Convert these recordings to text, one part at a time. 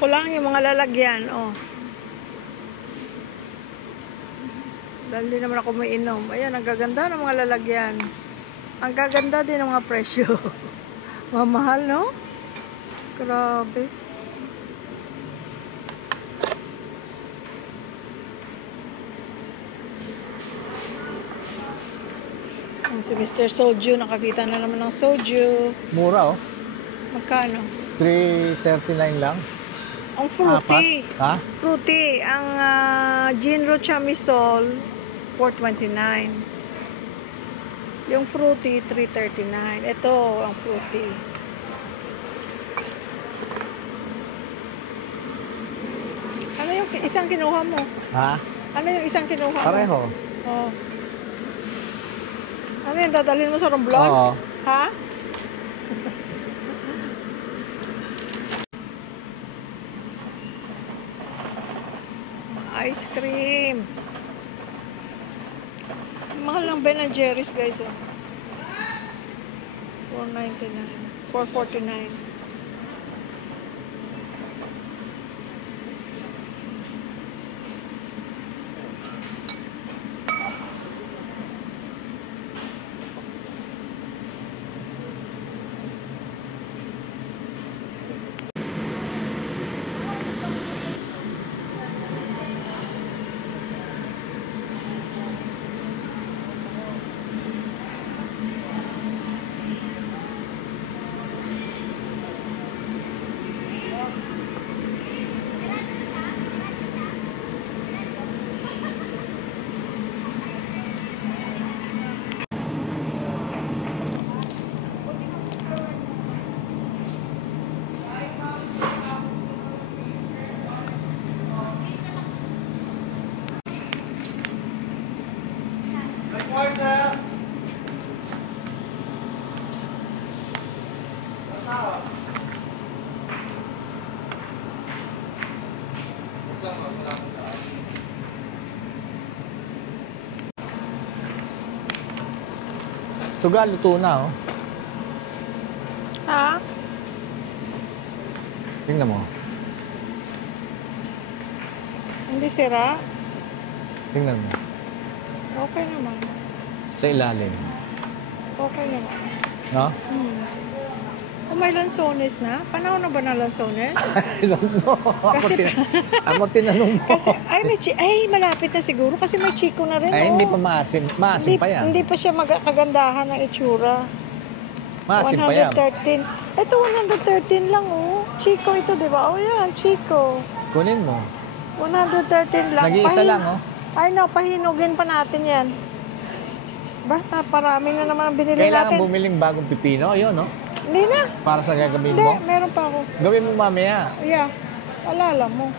ko lang yung mga lalagyan, oh. Dahil di naman ako mainom. Ayan, ang gaganda ng mga lalagyan. Ang gaganda din ng mga presyo. Mamahal, no? Grabe. Si Mr. Soju, nakakita na naman ng soju. Mura, oh. Magkano? 339 lang. Ang fruity. Apat? Ha? Fruity. Ang Jinro Chamisol, 429. Yung fruity, 339. Ito, ang fruity. Ano yung isang kinuha mo? Ha? Ano yung isang kinuha mo? Pareho. Oh. Ano yung dadalhin mo sa Romblon? Oo. Ha? Ice cream. Mahal ng Ben & Jerry's, guys. Oh. $4.99. $4.49. Suga, luto na, oh. Ha? Tingnan mo. Hindi sira? Tingnan mo. Okay naman. Sa ilalim. Okay naman. No? May lansones na? Panahon na ba ng lansones? I don't know. Ako tinanong mo. Kasi, malapit na siguro kasi may chiko na rin. Ay, hindi pa maasim. Maasim pa yan. Hindi pa siya kagandahan ng itsura. Maasim pa yan. 113. Ito, 113 lang, oh. Chiko ito, di ba? Oh, yan, chiko. Kunin mo. 113 lang. Nag-iisa lang, oh. Ay, no, pahinugin pa natin yan. Basta, parami na naman ang binili Kailangan natin. Kailangan bumiling bagong pipino. Ayun, no? Hindi na. Para sa gagawin Hindi, mo? meron pa ako. Gawin mo mamaya. Yeah. Alala mo.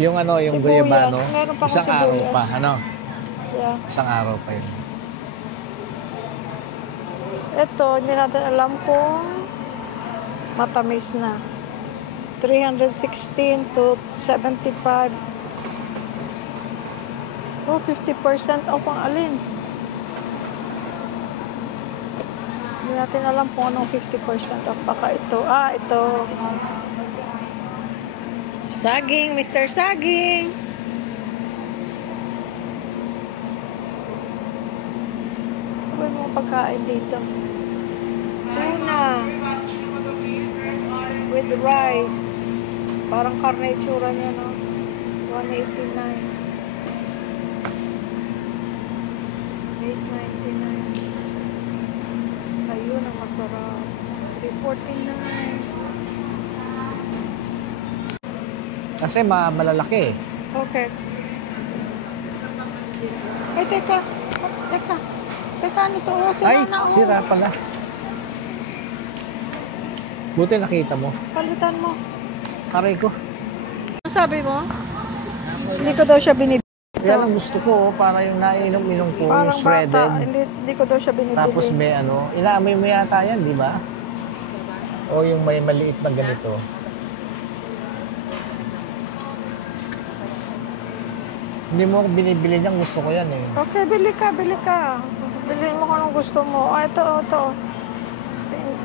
Yung ano, yung Sibuyas. guyabano. Meron pa akong Isang araw sibuyas. pa, ano? Yeah. Isang araw pa yun. Ito, hindi natin alam kung matamis na. 316 to 75. Oh, 50% off ang alin. Hindi natin alam kung anong 50% off. Baka ito. Ito. Saging, Mr. Saging. Ano ba yung mga pagkain dito? Tuna. With rice. Parang karne itsura niya, no? 189. 899. Ayun ang masarap. 349. Kasi malalaki eh. Okay. Ay, teka. Teka, ano to? Sira Ay, na. sira pala. Buti nakita mo. Palitan mo. Aray ko. Ano sabi mo? Hindi ko daw siya binibili. Yan ang gusto ko, para yung nainom-inom ko, yung Parang shredded. bata. Hindi ko daw siya binibili. Tapos may ano, inaamoy mo yata yan, di ba? O yung may maliit na ganito. Hindi mo ako binibili niyan, gusto ko yan eh. Okay, bili ka. Bili mo kung anong gusto mo. Ito.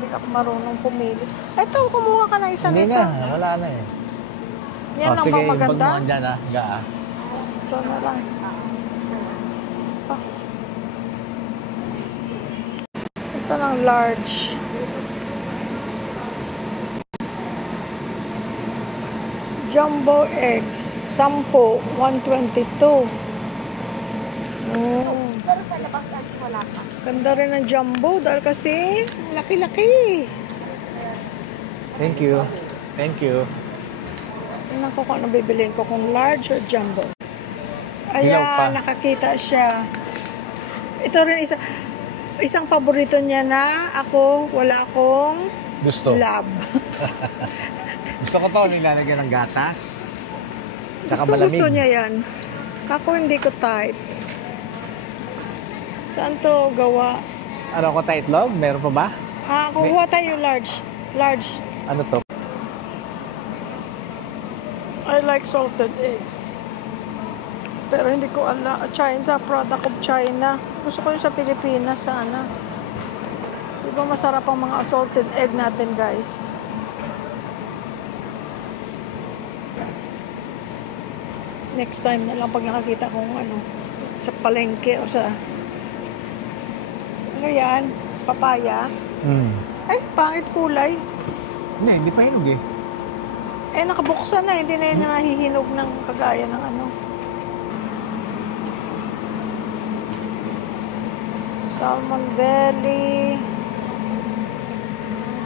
Hindi ka marunong pumili. Ito, kumuha ka ng isang Hindi ito. na, wala na eh. Yan lang sige, bang maganda? yung bag mo dyan Ga. Ito na lang. Ah. Isa lang large. Jumbo eggs. 10, 122. Pero sa labas ay wala pa. Ganda rin ng jumbo dahil kasi laki-laki. Thank you. Thank you. Tingnan ko kung ano bibiliin ko, kung large or jumbo. Dilaw pa. Ayan, nakakita siya. Ito rin isang paborito niya na ako, wala akong Gusto. lab. Gusto ko to, nilalagyan ng gatas. Tsaka malamig. Gusto niya yan. Ako hindi ko type. Saan to gawa? Ano ko tayo itlog? Meron pa ba? Kuha tayo large. Large. Ano to? I like salted eggs. Pero hindi ko alam. China, product of China. Gusto ko yung sa Pilipinas, sana. Di ba masarap ang mga salted egg natin, guys? Next time na lang pag nakakita kong ano, sa palengke o sa... Ano yan? Papaya? Ay, pangit kulay. Hindi pa hinog eh. Eh, nakabuksan na. Hindi na yun nahihinog ng kagaya ng ano. Salmon belly.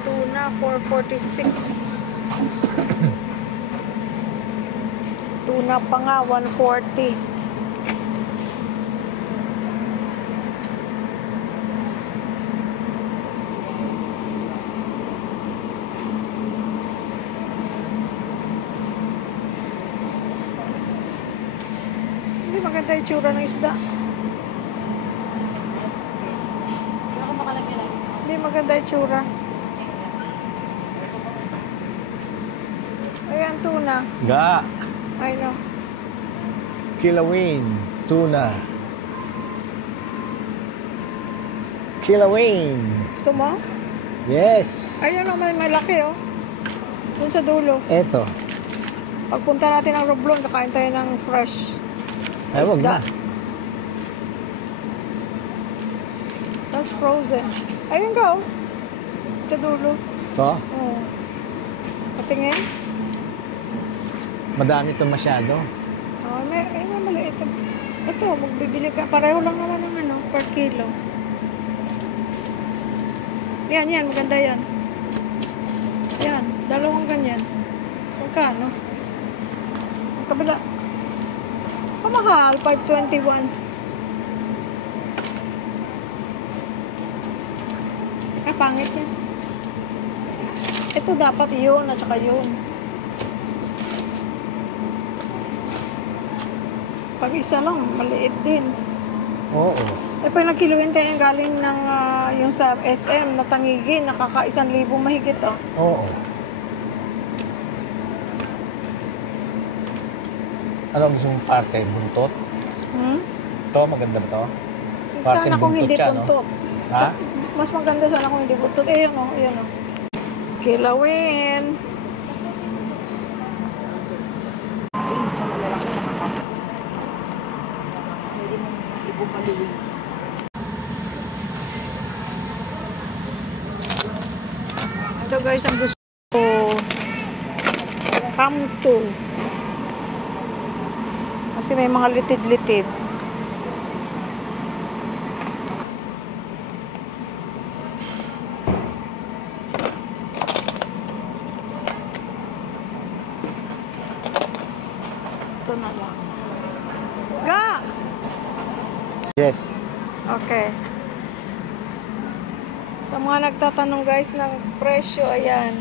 Tuna, 446. Tuna pa nga, 140. Hindi maganda yung tsura ng isda. Ako makalagay lang. Hindi maganda yung tsura. Ayan, tuna. Ga. I know. Kilawin. Tuna. Kilawin. Gusto mo? Yes. Ayun o, may malaki oh. Dun sa dulo. Eto. Pagpunta natin ng Roblon, kakain tayo ng fresh Ay, wag na. That's frozen. Ayun ka oh. Sa dulo. To? Oh. Patingin. Madami to masyado. Oh, may maliit. Ito, magbibili ka. Pareho lang naman ng ano, per kilo. Yan, maganda yan. Yan, dalawang ganyan. Magkano? Ang kabila. Pamahal, 521. Ay, pangit yan. Ito dapat yun, at saka yun. Pag isa lang, maliit din. Oo. Eh, pag nagkiluin tayo galing ng yung sa SM na Tangigin, nakaka-1,000 mahigit oh. Oo. Ano gusto mong parte? Buntot? Ito, maganda ba to? Parte Sana kung hindi siya, no? buntot. Ha? Mas maganda sana kung hindi buntot. Eh, yun oh, yun oh. Kilawin. Ito guys, ang gusto ko. Kamto. Kasi may mga litid-litid. Ito na lang. Ga! Yes. Okay. Sa mga nagtatanong guys ng presyo, ayan.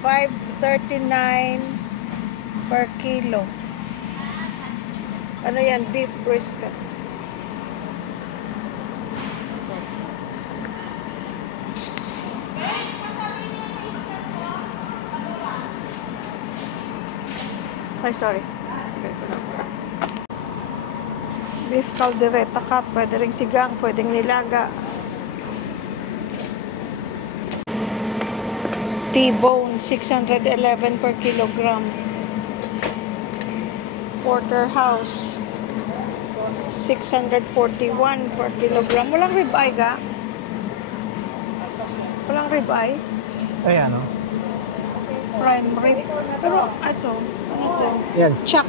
$5.39 per kilo. Ano yan? Beef brisket. Ay, sorry. Beef caldereta cut. Pwede ring sigang, pwedeng nilaga. T-bone, 611 per kilogram. Porterhouse, 641 per kilogram. Walang ribeye ga? Walang ribeye? Ay, ano? Prime rib. Pero ito, ano to? Yan. Chuck.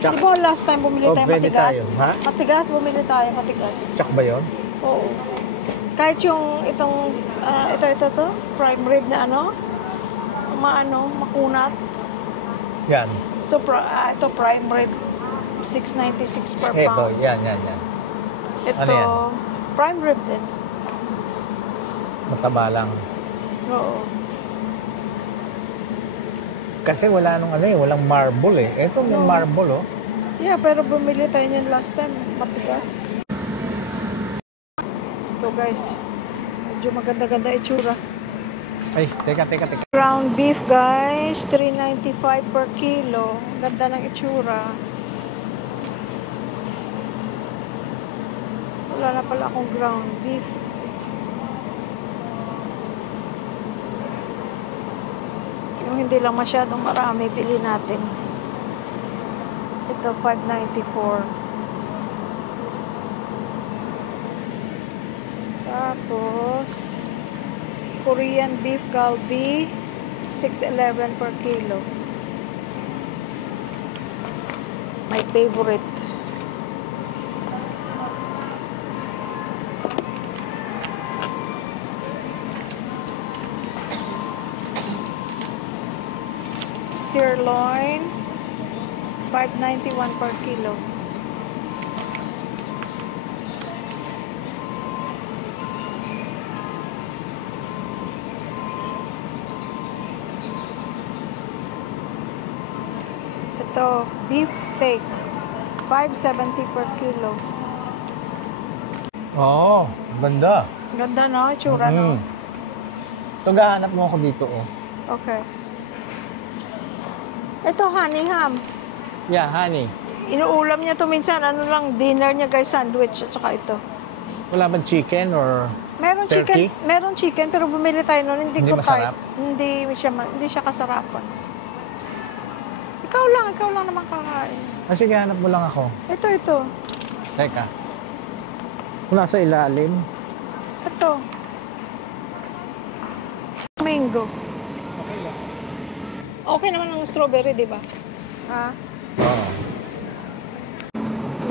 Chuck. Di ba last time bumili Oh, tayo pwede matigas? tayo, ha? Matigas, bumili tayo matigas. Chuck ba yun? Oo. Kahit yung itong, ito to, prime rib na ano, makunat. Yan. Ito prime rib, 696 per Ito, pound. yan. Ito, Ano yan? prime rib din. Mataba lang. Oo. Kasi wala nung ano eh, walang marble eh. Ito may No. marble oh. Yeah, pero bumili tayo niyan last time, matigas. Ito guys, medyo maganda-ganda itsura. Ay, teka. Ground beef guys, 395 per kilo. Ganda ng itsura. Wala na pala akong ground beef. Yung hindi lang masyadong marami, bili natin. Ito, 594. Tapos, Korean beef galbi, 611 per kilo. My favorite. Sirloin, 591 per kilo. Ito, beef steak, 570 per kilo. Oo, ganda. Ganda no, itsura no. Ito, gahanap mo ako dito oh. Okay. Ito, honey ham. Yeah, honey. Inuulam niya to minsan, ano lang, dinner niya guys, sandwich at saka ito. Wala bang chicken or Meron turkey? meron chicken pero bumili tayo noon, hindi Hindi ko masarap? hindi siya kasarapan. Ikaw lang naman kakain. Sige, hanap mo lang ako. Ito. Teka. Wala sa ilalim. Ito. Mango. Okay naman ang strawberry, di ba? Ha? Oo.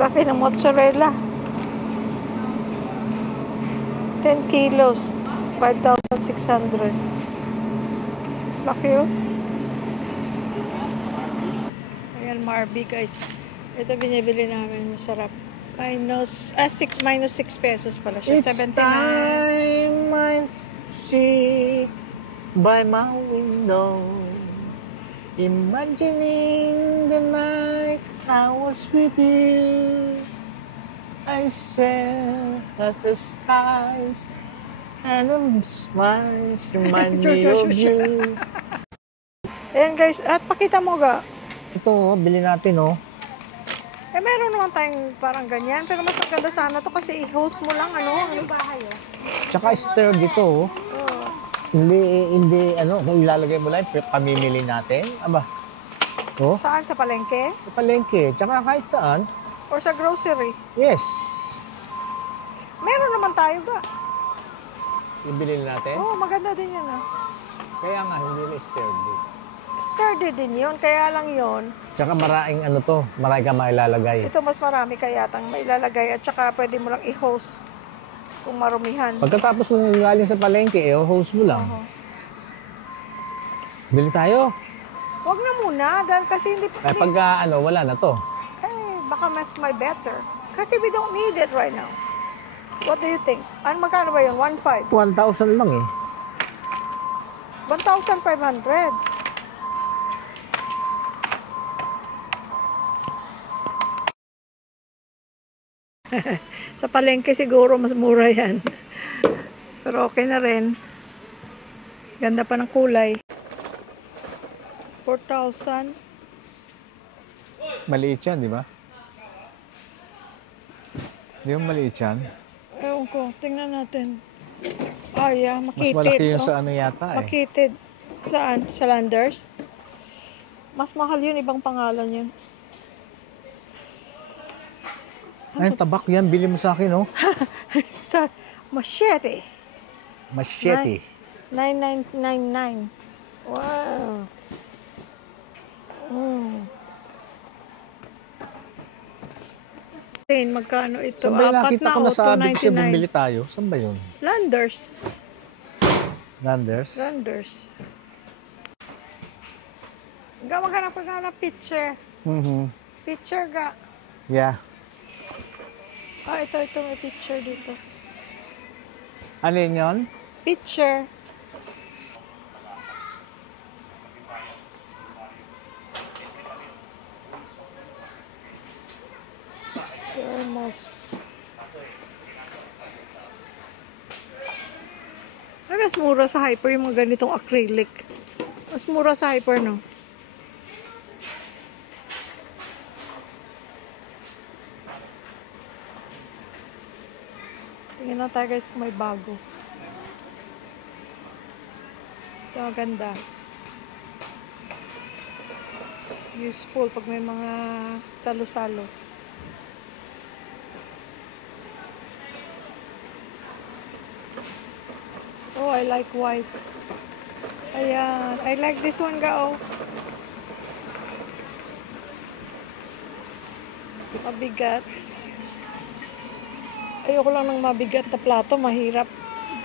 Laki ng mozzarella. 10 kilos. 5,600. Laki yun. Ayan, Marby guys. Ito binibili namin. Masarap. Minus 6 pesos pala siya. It's 79. time I see by my window, imagining the night I was with you. I stare at the skies and the smiles remind me of you. Ayan guys. At pakita mo ga. Ito, bili natin oh. Meron naman tayong parang ganyan. Pero mas maganda sana to kasi i-host mo lang ano. Bahay oh. Tsaka stir dito oh. Oh. Hindi, kung ilalagay mo lang, pamimili natin. Aba. Oh, Saan? Sa palengke? sa palengke. Tsaka kahit saan. Or sa grocery? Yes. Meron naman tayo ga. Ibili natin. Oo, maganda din yun ah. Kaya nga, hindi na stirred. Sturdy din yun, kaya lang yun. Tsaka maraming marami ka mailalagay. Ito mas marami kaya tang mailalagay at saka pwede mo lang i-host kung marumihan. Pagkatapos mo galing sa palengke, host mo lang. Oo. Bili tayo. Wag na muna, dahil kasi hindi, Pagka wala na to. baka mas may better. Kasi we don't need it right now. What do you think? Ano magkano ba yun? 1,500? 1,000 lang eh. 1,500. Sa palengke siguro mas mura yan. Pero okay na rin. Ganda pa ng kulay. 4,000. Maliit yan, di ba? Yung maliit yan. Ewan ko, tingnan natin. Ah, yeah, Mas makitid. malaki yung oh. sa ano yata eh. Makitid. Saan? Sa Landers? Mas mahal yun, ibang pangalan yun. Ay, tabak yan. Bili mo sa akin, oh. Sa Machete. Machete. 9999. Wow. Magkano ito? Saan ba yung Apat nakita na ko o na sa Big Siya 299. bumili tayo? Saan ba yun? Landers. Landers? Landers. Maghanap ka ng picture. Mm-hmm. Picture ga. Yeah. Ah, ito may picture dito. Alin yun? Picture. Thermos. Ay, mas mura sa Hyper yung mga ganitong acrylic. Mas mura sa Hyper, no? Tingnan lang tayo guys kung may bago. Ito maganda. Useful pag may mga salo-salo. Oh, I like white. Ayan. I like this one, Gao. Mabigat. Ayoko lang ng mabigat na plato. Mahirap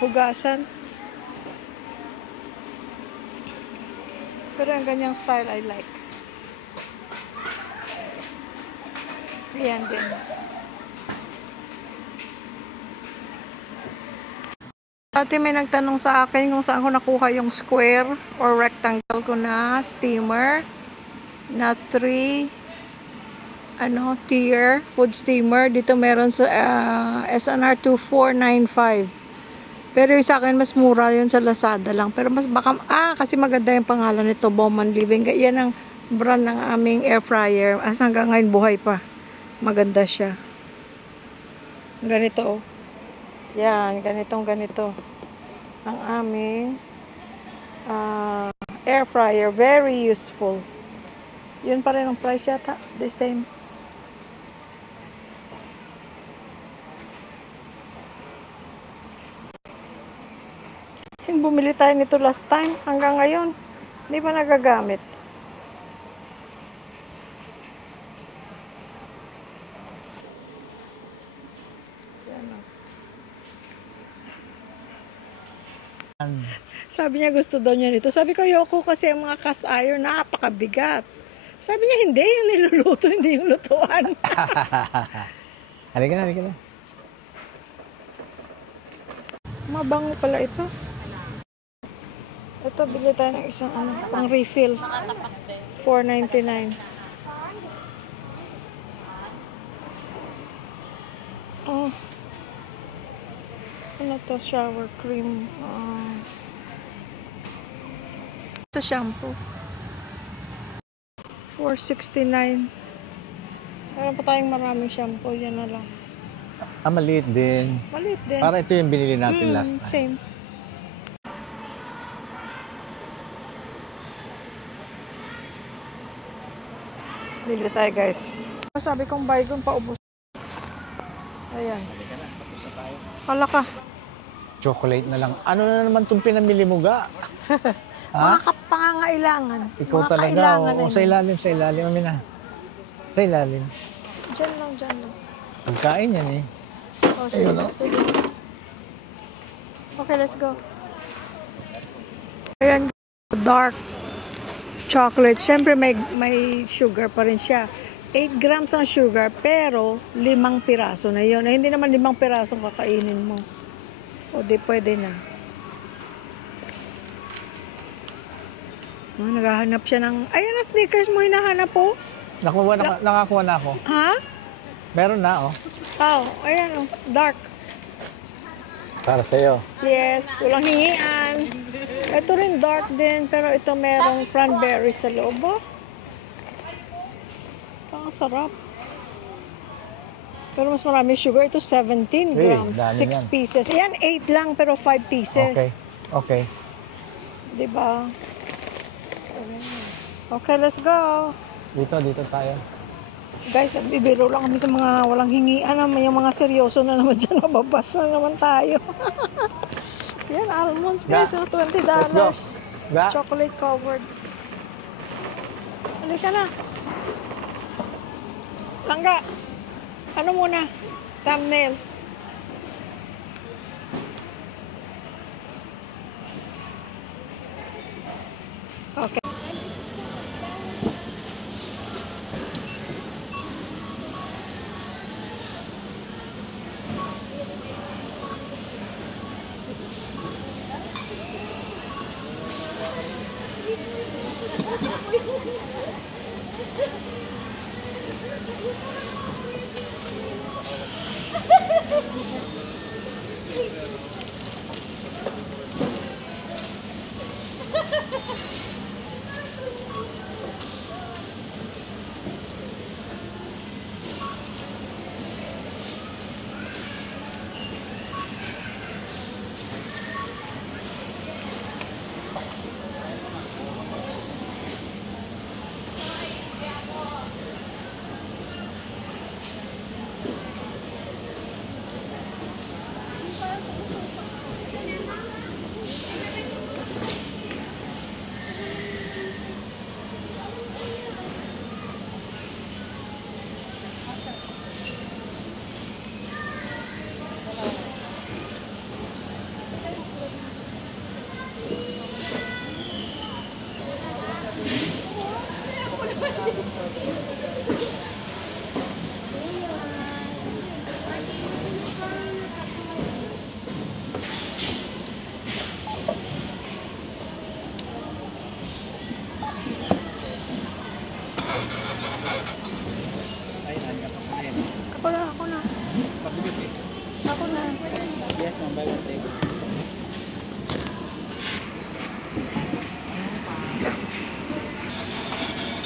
hugasan. Pero ang ganyang style, I like. Ayan din. Dati may nagtanong sa akin kung saan ko nakuha yung square or rectangle ko na steamer na 3 tier food steamer. Dito meron sa SNR 2495. Pero yung sa akin mas mura yun sa Lazada lang. Pero mas baka kasi maganda yung pangalan nito, Bowman Living. Yan ang brand ng aming air fryer. As hanggang ngayon buhay pa. Maganda siya. Ganito oh. Yan, ganito. Ang aming air fryer. Very useful. Yun pa rin ang price yata. The same. Bumili tayo nito last time. Hanggang ngayon, hindi pa nagagamit. Sabi niya gusto daw niya nito. Sabi ko, ayoko kasi ang mga cast iron napakabigat. Sabi niya, hindi. Yung niluluto, hindi yung lutuan. Halika na. Mabango pala ito. Ito, bili tayo ng isang pang refill. $4.99. Oh. Ano to? Shower cream. Sa shampoo. $4.69. Meron pa tayong maraming shampoo. Yan na lang. Maliit din. Maliit din. Para ito yung binili natin last time. Same. Bili tayo guys. Sabi kong baygon paubos. Ayan. Kala ka. Chocolate na lang. Ano na naman itong pinamili mo ga? Mga kapangangailangan. Ikaw Mga talaga. kailangan O, sa ilalim. Amina. Sa ilalim. Diyan lang. Pagkain yan eh. Oh, sige. Ayun, oh. Sige. Okay, let's go. Ayan, dark chocolate. Siyempre may sugar pa rin siya. 8 grams ang sugar, pero 5 piraso na yun. Hindi naman 5 piraso kakainin mo. O di pwede na. Naghahanap siya ng... Ayan na, Snickers mo hinahanap po. Nakakuha na ako. Ha? Meron na, oh. Oh, ayan oh. Dark. Para sa'yo. Yes, walang hingian. Ito rin dark din, pero ito merong cranberry sa loob. Oh. Ang sarap. Pero mas marami sugar. Ito 17 grams. dami 6 yan. pieces. Yan, 8 lang pero 5 pieces. Okay. Okay. Diba? Okay, let's go. Dito tayo. Guys, bibiro lang kami sa mga walang hingian. Yung mga seryoso na naman dyan. Mababas na naman tayo. Yan, almonds guys. Ga. $20. Let's go. Ga. Chocolate covered. Halika na. Langga. Ano muna? Thumbnail. Okay. Ako na. Ako na. Yes, ma'am. Buy one take.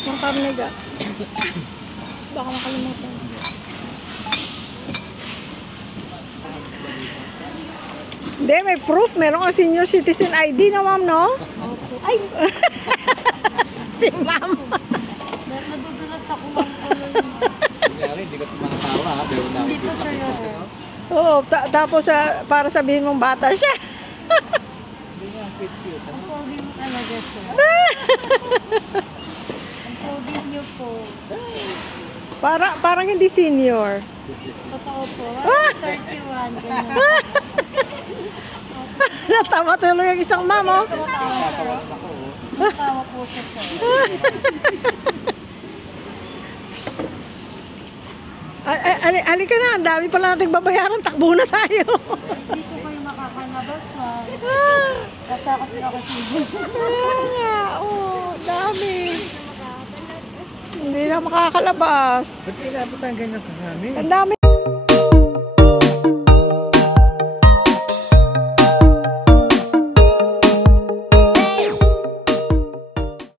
Yung karne ga. Baka makalimutan. Hindi, may proof. Meron ka senior citizen ID na, ma'am, no? Ay! Si ma'am. Nadudulas ako ng color mo. Hindi ka tumatawa ha. Pero Hindi po seryoso. Oo, tapos para sabihin mong bata siya. Ang pogi mo talaga, sir. Ang pogi niyo po. Parang hindi senior. Totoo po. 31. Ganyan. Natawa tuloy ang isang ma'am, oh. Tumatawa, sir. Tumatawa po siya, sir. Halika na, ang dami pala nating babayaran. Takbo na tayo. Hindi ko kayo makakalabas, ma'am. Kasakot na kasi. Dami. Hindi na makakalabas. Ba't kailangan po tayong ganyan karami? Ang dami.